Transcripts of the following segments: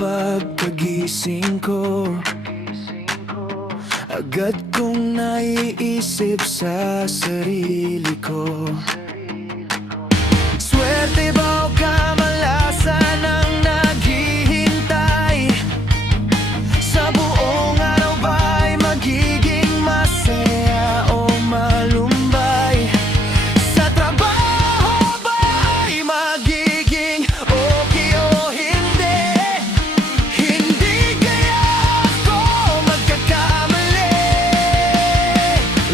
Pagkagising ko, agad kong naiisip sa sarili ko, swerte ba o kamalasan ang naghihintay? Sa buong araw ba'y magiging masaya o malumbay? Sa trabaho ba'y magiging okay o hindi? Hindi kaya ako magkakamali.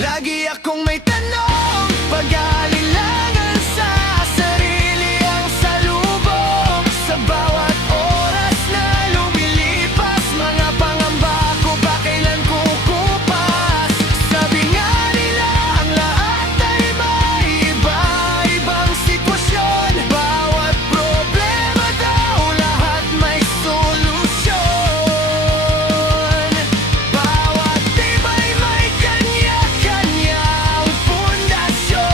Lagi akong may tanong, pag-aalilangan sa sarili ang salubong. Sa bawat oras na lumilipas, mga pangamba ko ba kailan kukupas? Sabi nga nila ang lahat ay may iba-ibang sitwasyon. Bawat problema daw, lahat may solusyon. Bawat tibay may kanya-kanyang pundasyon.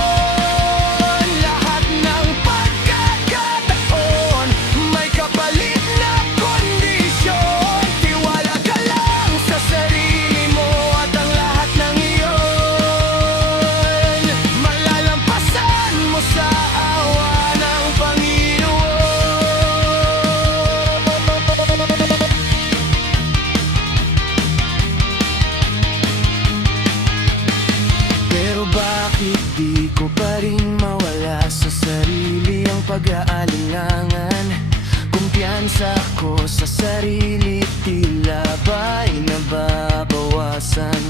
Lahat ng pagkakataon may kapalit na kondisyon. Tiwala ka lang sa sarili mo at ang lahat ng iyon malalampasan mo sa awa ng Panginoon. Pero bakit di ko pa rin mawala sa sarili ang pag-aalinlangan? Kumpiyansa ko sa sarili, tila ba'y nababawasan?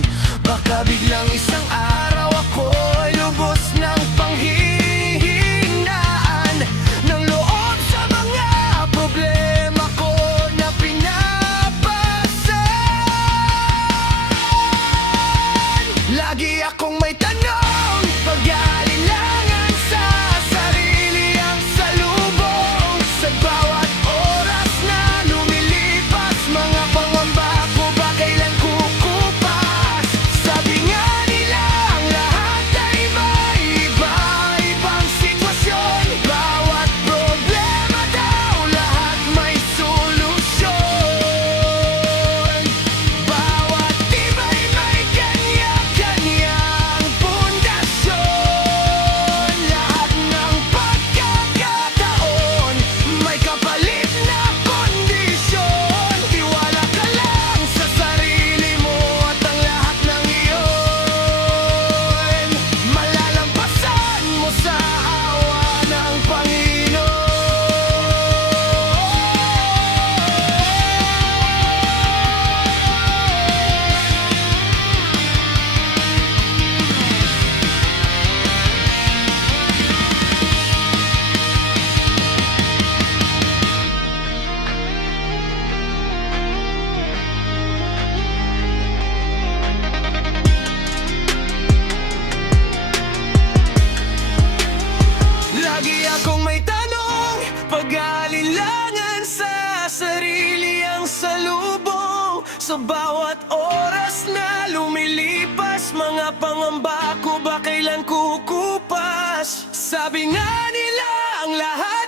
Baka biglang isang araw ako'y lubos ng panghihinaan ng loob sa mga problema ko na pinapasan. Lagi akong may tanong, pag-aalilangan sa sarili ang salubong. Sa bawat oras na lumilipas, mga pangamba ko ba kailan kukupas? Sabi nga nila ang lahat ay may iba-ibang sitwasyon. Bawat problema daw, lahat may solusyon. Bawat tibay may kanya-kanyang pundasyon. Lahat ng pagkakataon may kapalit na kondisyon. Tiwala ka lang sa sarili mo at ang lahat ng iyon malalampasan mo sa awa ng Lagi akong may tanong, pag-aalilangan sa sarili ang salubong. Sa bawat oras na lumilipas, mga pangamba ko ba kailan kukupas? Sabi nga nila ang lahat